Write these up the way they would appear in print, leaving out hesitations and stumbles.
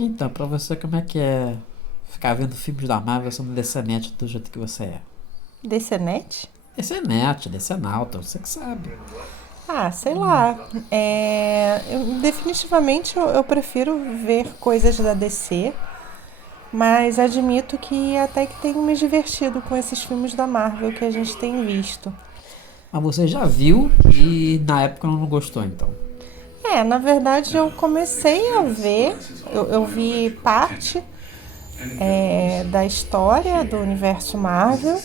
Então, pra você, como é que é ficar vendo filmes da Marvel sendo descendente do jeito que você é? Descendente? Descendente, descenalta, você que sabe. Ah, sei lá. Definitivamente eu prefiro ver coisas da DC, mas admito que até que tenho me divertido com esses filmes da Marvel que a gente tem visto. Mas você já viu e na época não gostou, então. Na verdade eu comecei a ver, eu vi parte da história do universo Marvel,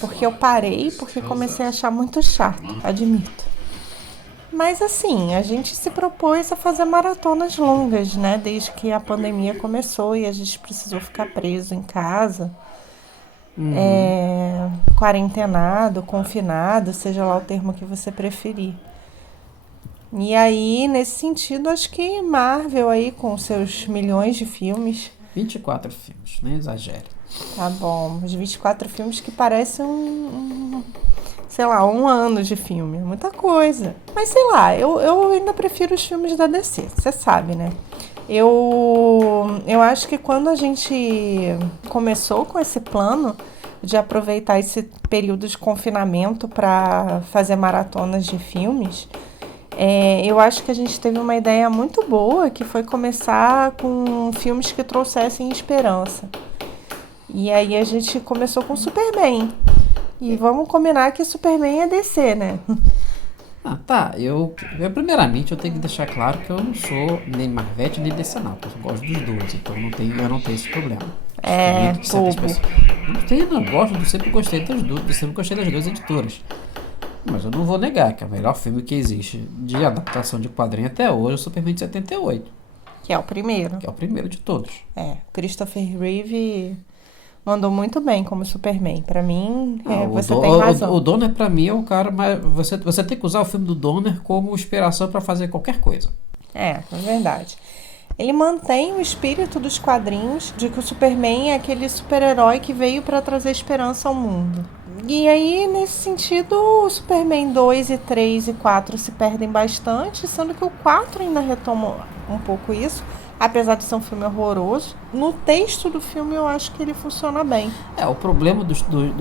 porque eu parei, porque comecei a achar muito chato, admito. Mas assim, a gente se propôs a fazer maratonas longas, né? Desde que a pandemia começou e a gente precisou ficar preso em casa, Uhum. quarentenado, confinado, seja lá o termo que você preferir. E aí, nesse sentido, acho que Marvel aí com seus milhões de filmes, 24 filmes, nem exagere. tá bom, os 24 filmes que parecem sei lá, um ano de filme, muita coisa. Mas sei lá, eu ainda prefiro os filmes da DC, você sabe, né? Eu acho que quando a gente começou com esse plano de aproveitar esse período de confinamento para fazer maratonas de filmes, eu acho que a gente teve uma ideia muito boa, que foi começar com filmes que trouxessem esperança. E aí a gente começou com Superman. E vamos combinar que Superman é DC, né? Ah, tá. Primeiramente, eu tenho que deixar claro que eu não sou nem Marvete nem Decenalta. Eu gosto dos dois, então eu não tenho esse problema. É, Diferente de certas bobo. pessoas. Não tenho, não gosto, eu sempre gostei das duas, eu sempre gostei das duas editoras. Mas eu não vou negar que é o melhor filme que existe de adaptação de quadrinho até hoje é o Superman de 78, Que é o primeiro. que é o primeiro de todos. Christopher Reeve mandou muito bem como Superman. Pra mim, Ah, você tem o razão. Donner pra mim é o cara, mas você tem que usar o filme do Donner como inspiração pra fazer qualquer coisa. É verdade. Ele mantém o espírito dos quadrinhos de que o Superman é aquele super-herói que veio para trazer esperança ao mundo. E aí, nesse sentido, o Superman 2 e 3 e 4 se perdem bastante, sendo que o 4 ainda retoma um pouco isso, apesar de ser um filme horroroso. No texto do filme, eu acho que ele funciona bem. É, o problema do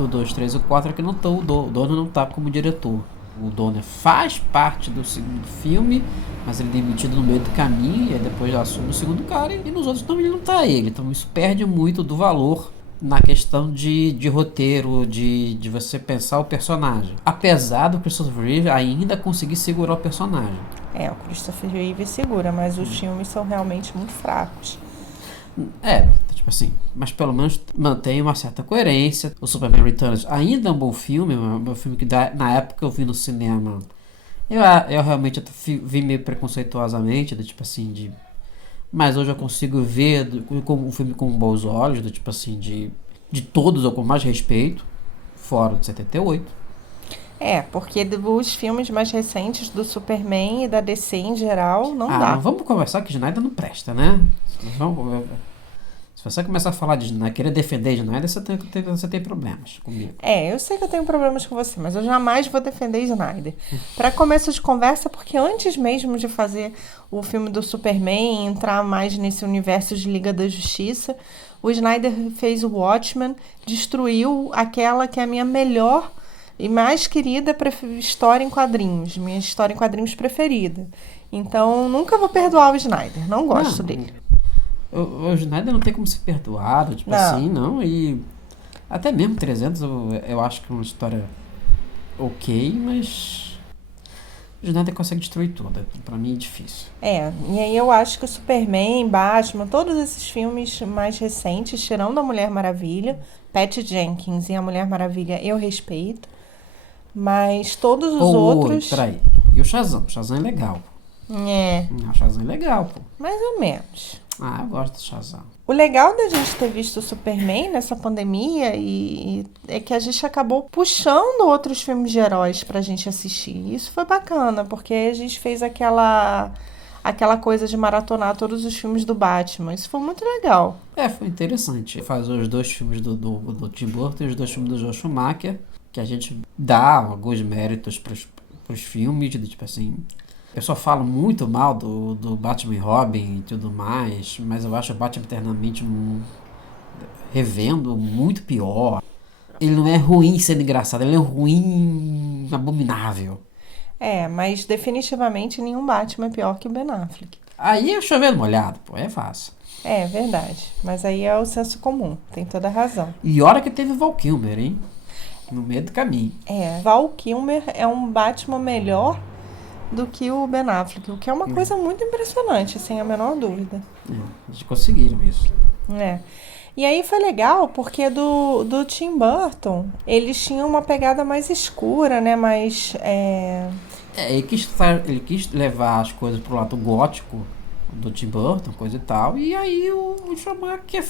2, 3 e 4 é que o Donner não tá como diretor. O Donner faz parte do segundo filme, mas ele é demitido no meio do caminho e aí depois assume o segundo cara e nos outros não, ele não tá ele. Então isso perde muito do valor na questão de roteiro, de você pensar o personagem. Apesar do Christopher Reeve ainda conseguir segurar o personagem. O Christopher Reeve segura, mas os filmes são realmente muito fracos. É, tipo assim, mas pelo menos mantém uma certa coerência. O Superman Returns ainda é um bom filme, um filme que na época eu vi no cinema. Eu realmente vi meio preconceituosamente, tipo assim, mas hoje eu consigo ver como um filme com bons olhos, tipo assim, de todos ou com mais respeito, fora o de 78. Porque os filmes mais recentes do Superman e da DC em geral não Ah, não dá. vamos conversar que Snyder não presta, né? Vamos, se você começar a falar de Snyder, querer defender Snyder, você tem problemas comigo. Eu sei que eu tenho problemas com você, mas eu jamais vou defender Snyder. Para começo de conversa, porque antes mesmo de fazer o filme do Superman, entrar mais nesse universo de Liga da Justiça, o Snyder fez o Watchmen, destruiu aquela que é a minha melhor e mais querida história em quadrinhos, minha história em quadrinhos preferida. Então, nunca vou perdoar o Snyder, não gosto Não, dele. o Snyder não tem como ser perdoado, tipo Não. assim, não, e até mesmo 300 eu acho que é uma história ok, mas o Snyder consegue destruir tudo, pra mim é difícil. E aí eu acho que o Superman, Batman, todos esses filmes mais recentes, tirando a Mulher Maravilha, Patty Jenkins e a Mulher Maravilha eu respeito, mas todos os outros, Peraí, e o Shazam? O Shazam é legal. é, O Shazam é legal, pô. mais ou menos. Ah, eu gosto do Shazam. O legal da gente ter visto o Superman nessa pandemia é que a gente acabou puxando outros filmes de heróis pra gente assistir. Isso foi bacana, porque a gente fez aquela coisa de maratonar todos os filmes do Batman. Isso foi muito legal. Foi interessante fazer os dois filmes do Tim Burton e os dois filmes do Joel Schumacher, que a gente dá alguns méritos pros filmes, tipo assim, O pessoal fala muito mal do Batman e Robin e tudo mais, mas eu acho o Batman Eternamente revendo muito pior. Ele não é ruim sendo engraçado, ele é ruim abominável. Mas definitivamente nenhum Batman é pior que o Ben Affleck. Aí é chovendo molhado, pô, é fácil. É verdade, mas aí é o senso comum, tem toda a razão. E hora que teve o Val Kilmer, hein? No meio do caminho. Val Kilmer é um Batman melhor do que o Ben Affleck, o que é uma coisa muito impressionante, sem a menor dúvida. Eles conseguiram isso. E aí foi legal, porque do Tim Burton, eles tinham uma pegada mais escura, né? Mais... Ele quis levar as coisas pro lado gótico do Tim Burton, coisa e tal. E aí o Schumacher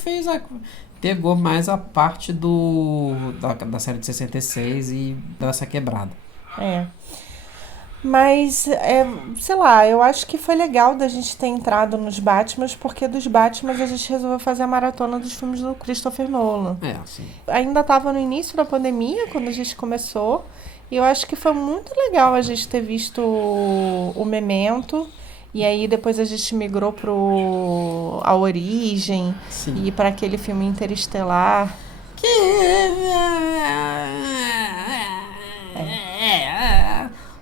pegou mais a parte da série de 66 e dessa quebrada. Mas, sei lá, eu acho que foi legal da gente ter entrado nos Batmans, porque dos Batmans a gente resolveu fazer a maratona dos filmes do Christopher Nolan. Sim. Ainda estava no início da pandemia, quando a gente começou, e eu acho que foi muito legal a gente ter visto o Memento, e aí depois a gente migrou A Origem, Sim. e para aquele filme Interestelar.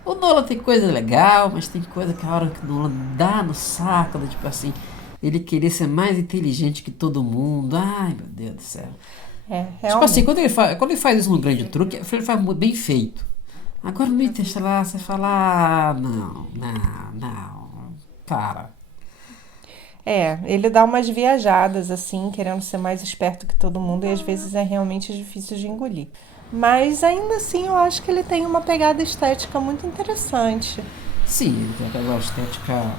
O Nolan tem coisa legal, mas tem coisa que a hora que o Nolan dá no saco, tipo assim, ele querer ser mais inteligente que todo mundo. Ai, meu Deus do céu. Tipo assim, quando ele faz isso no Grande Truque, ele faz muito bem feito. Agora no Interestelar, você fala, não, para. Ele dá umas viajadas, assim, querendo ser mais esperto que todo mundo, e às vezes é realmente difícil de engolir. Mas ainda assim eu acho que ele tem uma pegada estética muito interessante. Sim, ele tem aquela estética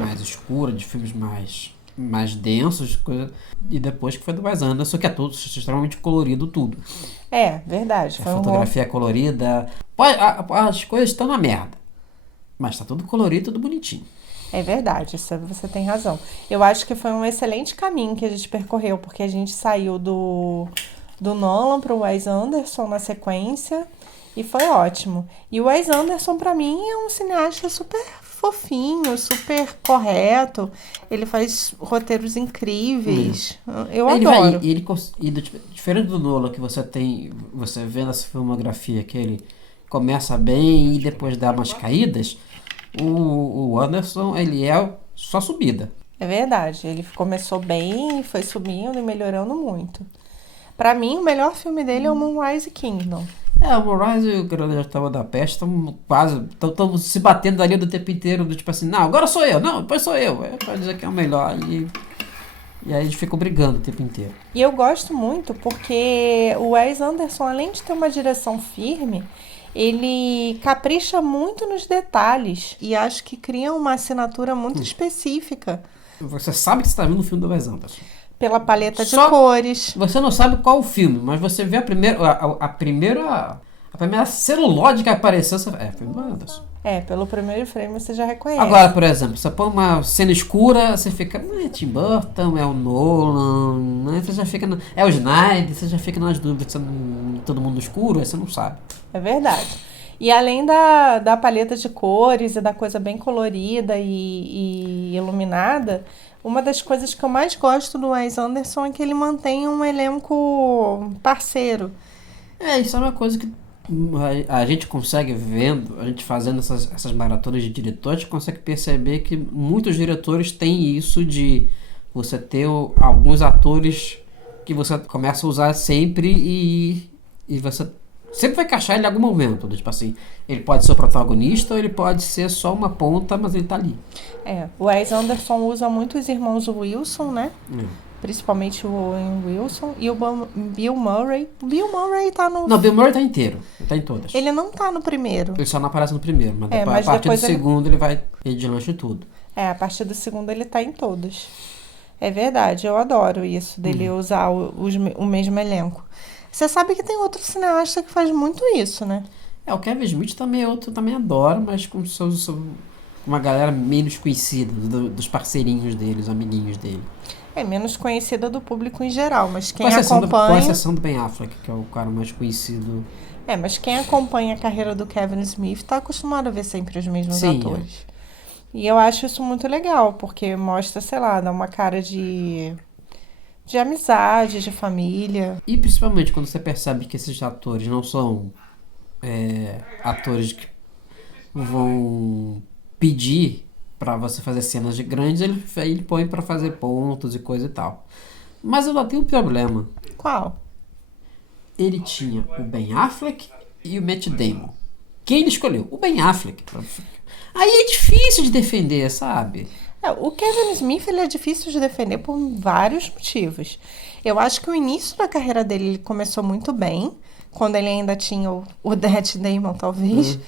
mais escura, de filmes mais densos, e depois que foi do Wes Anderson, que é tudo extremamente colorido, tudo. Verdade. A fotografia é colorida. As coisas estão na merda, mas tá tudo colorido, tudo bonitinho. É verdade, isso você tem razão. Eu acho que foi um excelente caminho que a gente percorreu, porque a gente saiu do Nolan pro Wes Anderson na sequência, e foi ótimo. E o Wes Anderson, pra mim, é um cineasta super fofinho, super correto. Ele faz roteiros incríveis. Eu adoro. Diferente do Nolan, que você vê nessa filmografia que ele começa bem e depois dá umas caídas, o Anderson, ele é só subida. É verdade, ele começou bem, foi subindo e melhorando muito. Pra mim, o melhor filme dele é o Moonrise Kingdom. O Moonrise e o Grande Hotel da Peste estão se batendo ali do tempo inteiro, do tipo assim, não, agora sou eu, não, depois sou eu. Pra dizer que é o melhor. E aí a gente ficou brigando o tempo inteiro. E eu gosto muito porque o Wes Anderson, além de ter uma direção firme, ele capricha muito nos detalhes e acho que cria uma assinatura muito específica. Você sabe que você está vendo um filme do Wes Anderson. Pela paleta de cores. Você não sabe qual o filme, mas você vê a primeira celulose que apareceu, filme do Anderson. Pelo primeiro frame você já reconhece. Agora, por exemplo, você põe uma cena escura, você fica, é Tim Burton, é o Nolan, né? Você já fica, é o Snyder, você já fica nas dúvidas, todo mundo escuro, aí você não sabe. É verdade. E além da paleta de cores e da coisa bem colorida e iluminada, uma das coisas que eu mais gosto do Wes Anderson é que ele mantém um elenco parceiro. Isso é uma coisa que a gente consegue vendo, a gente fazendo essas maratonas de diretores, a gente consegue perceber que muitos diretores têm isso de você ter alguns atores que você começa a usar sempre e você sempre vai encaixar ele em algum momento. Tipo assim, ele pode ser o protagonista ou ele pode ser só uma ponta, mas ele tá ali. O Wes Anderson usa muito os irmãos Wilson, né? Principalmente o Owen Wilson e o Bill Murray. O Bill Murray tá no... Não, o Bill Murray tá inteiro. Ele tá em todas. Ele não tá no primeiro. Ele só não aparece no primeiro, mas a partir do segundo ele vai adiante de tudo. A partir do segundo ele tá em todos. É verdade, eu adoro isso, dele usar o mesmo elenco. Você sabe que tem outro cineasta que faz muito isso, né? O Kevin Smith também é outro, também adoro, mas com uma galera menos conhecida, dos parceirinhos dele, os amiguinhos dele. Menos conhecida do público em geral, mas quem acompanha... Com exceção do Ben Affleck, que é o cara mais conhecido. Mas quem acompanha a carreira do Kevin Smith tá acostumado a ver sempre os mesmos atores. E eu acho isso muito legal, porque mostra, sei lá, dá uma cara de amizade, de família. E principalmente quando você percebe que esses atores não são atores que vão pedir pra você fazer cenas de grandes, ele põe pra fazer pontos e coisa e tal. Mas eu lá tenho um problema. Qual? Ele tinha o Ben Affleck e o Matt Damon. Quem ele escolheu? O Ben Affleck. Aí é difícil de defender, sabe? O Kevin Smith ele é difícil de defender por vários motivos. Eu acho que o início da carreira dele ele começou muito bem, quando ele ainda tinha o Matt Damon, talvez.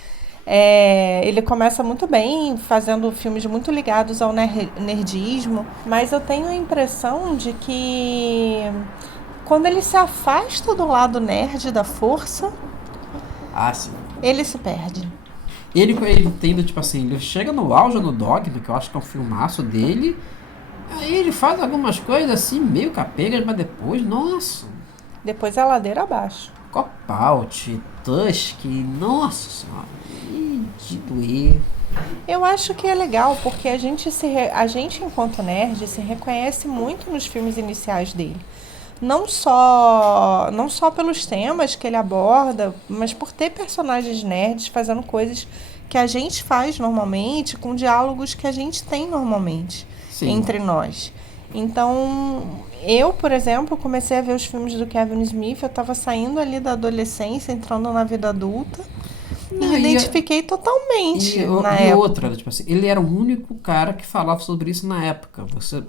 Ele começa muito bem, fazendo filmes muito ligados ao nerdismo, mas eu tenho a impressão de que quando ele se afasta do lado nerd da força, Ah, sim. ele se perde. Ele tendo, tipo assim, ele chega no auge no Dogma, que eu acho que é um filmaço dele. Aí ele faz algumas coisas assim, meio capegas, mas depois, nossa. Depois a ladeira abaixo. Cop Out, Tusk, nossa senhora. De doer. Eu acho que é legal porque a gente, enquanto nerd, se reconhece muito nos filmes iniciais dele. Não só pelos temas que ele aborda, mas por ter personagens nerds fazendo coisas que a gente faz normalmente, com diálogos que a gente tem normalmente entre nós. Então, eu, por exemplo, comecei a ver os filmes do Kevin Smith, eu estava saindo ali da adolescência, entrando na vida adulta, e me identifiquei totalmente na época. E outra, tipo assim, ele era o único cara que falava sobre isso na época.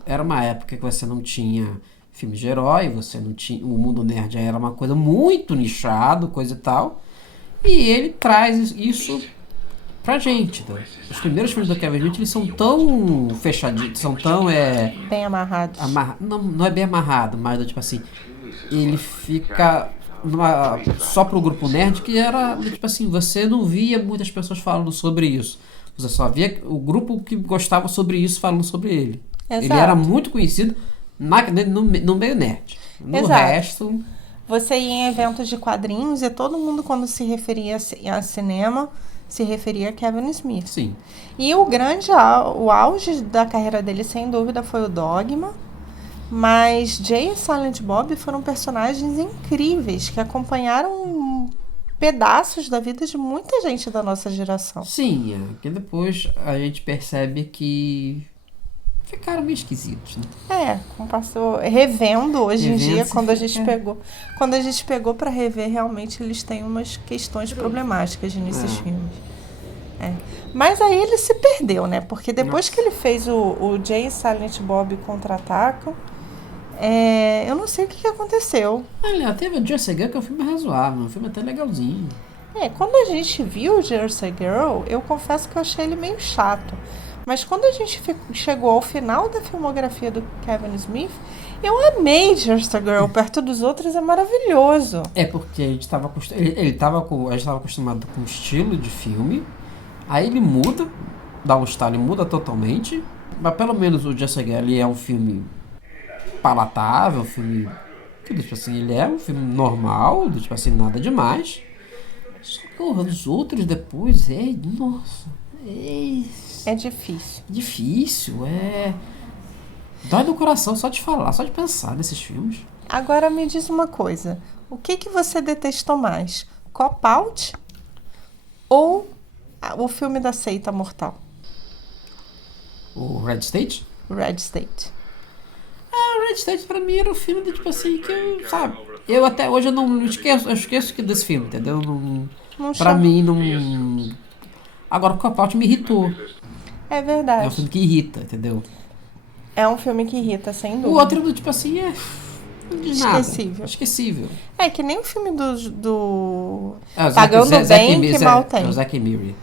Era uma época que você não tinha filmes de herói, você não tinha, o mundo nerd já era uma coisa muito nichado, coisa e tal. E ele traz isso pra gente. Então. Os primeiros filmes do Kevin Smith, eles são tão fechadinhos, são tão bem amarrados. Não é bem amarrado, mas tipo assim, ele fica só pro grupo nerd, que era tipo assim, você não via muitas pessoas falando sobre isso. Você só via o grupo que gostava sobre isso falando sobre ele. Exato. Ele era muito conhecido no meio nerd. No resto... Você ia em eventos de quadrinhos e todo mundo, quando se referia a cinema, se referia a Kevin Smith. Sim. E o auge da carreira dele, sem dúvida, foi o Dogma. Mas Jay e Silent Bob foram personagens incríveis que acompanharam pedaços da vida de muita gente da nossa geração. Sim, que depois a gente percebe que ficaram meio esquisitos, né? Revendo hoje em dia, quando a gente pegou para rever, realmente eles têm umas questões problemáticas nesses filmes. Mas aí ele se perdeu, né? Porque depois que ele fez o Jay e Silent Bob Contra-Atacam, eu não sei o que aconteceu. Teve o Jersey Girl, que é um filme razoável, um filme até legalzinho. Quando a gente viu o Jersey Girl, eu confesso que eu achei ele meio chato. Mas quando a gente chegou ao final da filmografia do Kevin Smith, eu amei Jersey Girl. Perto dos outros é maravilhoso. Porque a gente estava acostumado com o estilo de filme. Aí ele muda, dá um estalo e muda totalmente. Mas pelo menos o Jersey Girl é um filme palatável, um filme que, tipo assim, ele é um filme normal, tipo assim, nada demais. Só que os outros depois, nossa, é difícil. Difícil, dói no coração só de falar, só de pensar nesses filmes. Agora me diz uma coisa, o que você detestou mais? Cop Out ou o filme da seita mortal? O Red State? Red State. O Red State pra mim era um filme de, tipo assim, que eu, sabe, eu até hoje eu esqueço desse filme, entendeu? Pra mim não... Agora o Cop Out me irritou. É verdade. É um filme que irrita, entendeu? É um filme que irrita, sem dúvida. O outro, tipo assim, Esquecível. É que nem o filme do Pagando Bem que mal tem. É o Zack e Miri.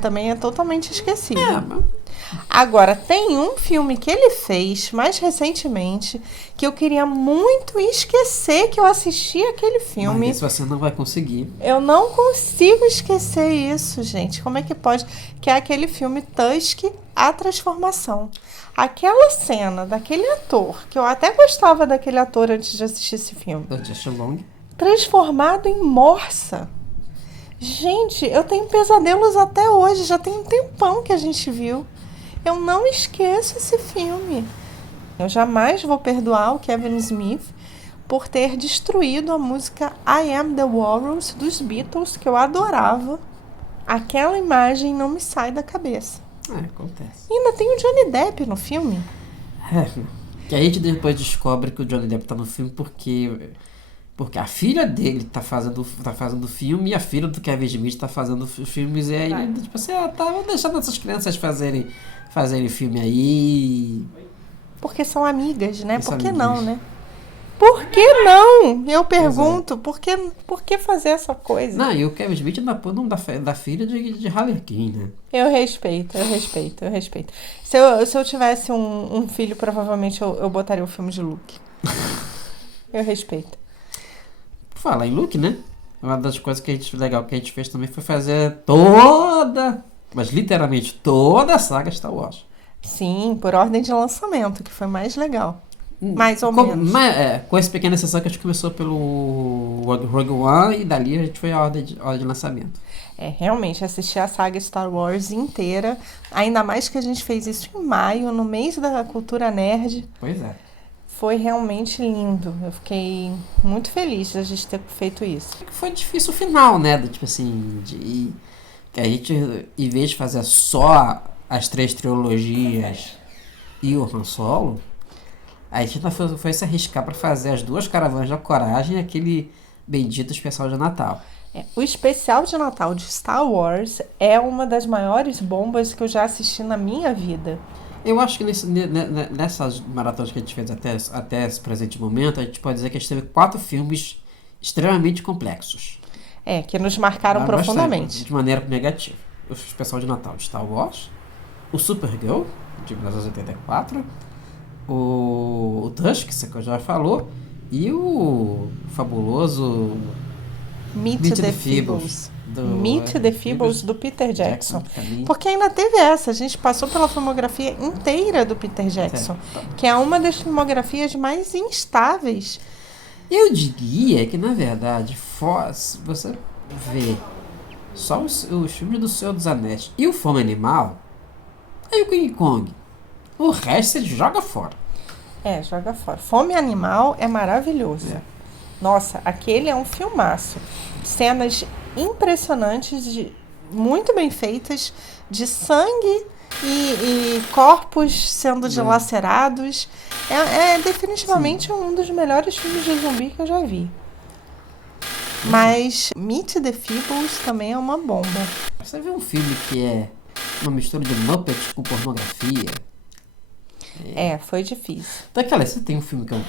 Também é totalmente esquecível. Agora, tem um filme que ele fez mais recentemente que eu queria muito esquecer que eu assisti aquele filme. Mas você não vai conseguir. Eu não consigo esquecer isso, gente. Como é que pode? Que é aquele filme Tusk, A Transformação. Aquela cena daquele ator, que eu até gostava daquele ator antes de assistir esse filme. O Justin Long. Transformado em morsa. Gente, eu tenho pesadelos até hoje. Já tem um tempão que a gente viu. Eu não esqueço esse filme. Eu jamais vou perdoar o Kevin Smith por ter destruído a música I Am The Walrus dos Beatles, que eu adorava. Aquela imagem não me sai da cabeça. Acontece. E ainda tem o Johnny Depp no filme. Que a gente depois descobre que o Johnny Depp tá no filme porque a filha dele tá fazendo o filme e a filha do Kevin Smith tá fazendo os filmes. E aí ele, tipo assim, vamos deixando essas crianças fazerem filme aí. Porque são amigas, né? Por que Amigas. não, né? Por que não? Eu pergunto, por que fazer essa coisa? Não, e o Kevin Smith ainda pôs o nome da filha de Harlequin, né? Eu respeito. Se eu tivesse um filho, provavelmente eu botaria o filme de Luke. Eu respeito. Por falar em Luke, né? Uma das coisas legal que a gente fez também foi fazer mas literalmente toda a saga Star Wars. Sim, por ordem de lançamento, que foi mais legal. Mais ou menos. Com essa pequena exceção que a gente começou pelo Rogue One e dali a gente foi a ordem de lançamento. Realmente, assistir a saga Star Wars inteira, ainda mais que a gente fez isso em maio, no mês da cultura nerd. Pois é. Foi realmente lindo. Eu fiquei muito feliz de a gente ter feito isso. Foi difícil o final, né? Tipo assim, que a gente, em vez de fazer só as 3 trilogias e o Han Solo, a gente foi se arriscar para fazer as 2 Caravanas da Coragem e aquele bendito especial de Natal. O especial de Natal de Star Wars é uma das maiores bombas que eu já assisti na minha vida. Eu acho que nessas maratonas que a gente fez até esse presente momento, a gente pode dizer que a gente teve 4 filmes extremamente complexos. Que nos marcaram profundamente. De maneira negativa. O especial de Natal de Star Wars, o Supergirl, de 1984, o Tusk, que eu já falou, e o fabuloso Meet the Feebles. Meet the Feebles do Peter Jackson. Porque ainda teve essa, a gente passou pela filmografia inteira do Peter Jackson, que é uma das filmografias mais instáveis. Eu diria que, na verdade, se você vê só os filmes do Senhor dos Anéis e o Fome Animal, aí o King Kong. O resto você joga fora. Joga fora. Fome Animal é maravilhoso. Nossa, aquele é um filmaço. Cenas impressionantes, muito bem feitas, de sangue e corpos sendo dilacerados. É definitivamente um dos melhores filmes de zumbi que eu já vi. Mas Meet the Feebles também é uma bomba. Você vê um filme que é uma mistura de Muppets com pornografia. Foi difícil. Você tem um filme que é um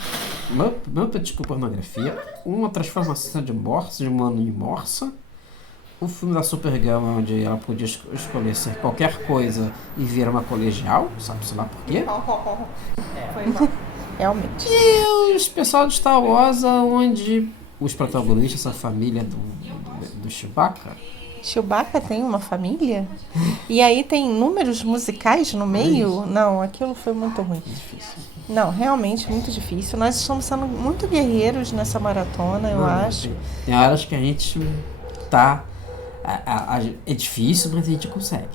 Muppets com pornografia, uma transformação de humano em morsa, o filme da Supergirl, onde ela podia escolher ser qualquer coisa e virar uma colegial, sabe-se lá por quê? Foi mal. Realmente. E o especial de Star Wars, onde os protagonistas são a família do Chewbacca. Chewbacca tem uma família? E aí tem números musicais no meio? Não, aquilo foi muito ruim. Difícil. Não, realmente muito difícil. Nós estamos sendo muito guerreiros nessa maratona, eu acho. Tem horas que a gente tá... é difícil, mas a gente consegue.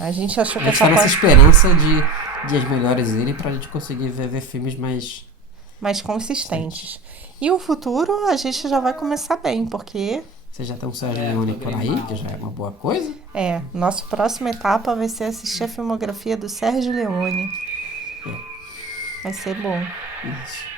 A gente achou que a gente tá nessa esperança de as melhores irem pra gente conseguir ver filmes mais consistentes. E o futuro a gente já vai começar bem, porque... Você já tem um Sérgio Leone por aí, que já é uma boa coisa. Nossa próxima etapa vai ser assistir a filmografia do Sérgio Leone. Vai ser bom. Isso.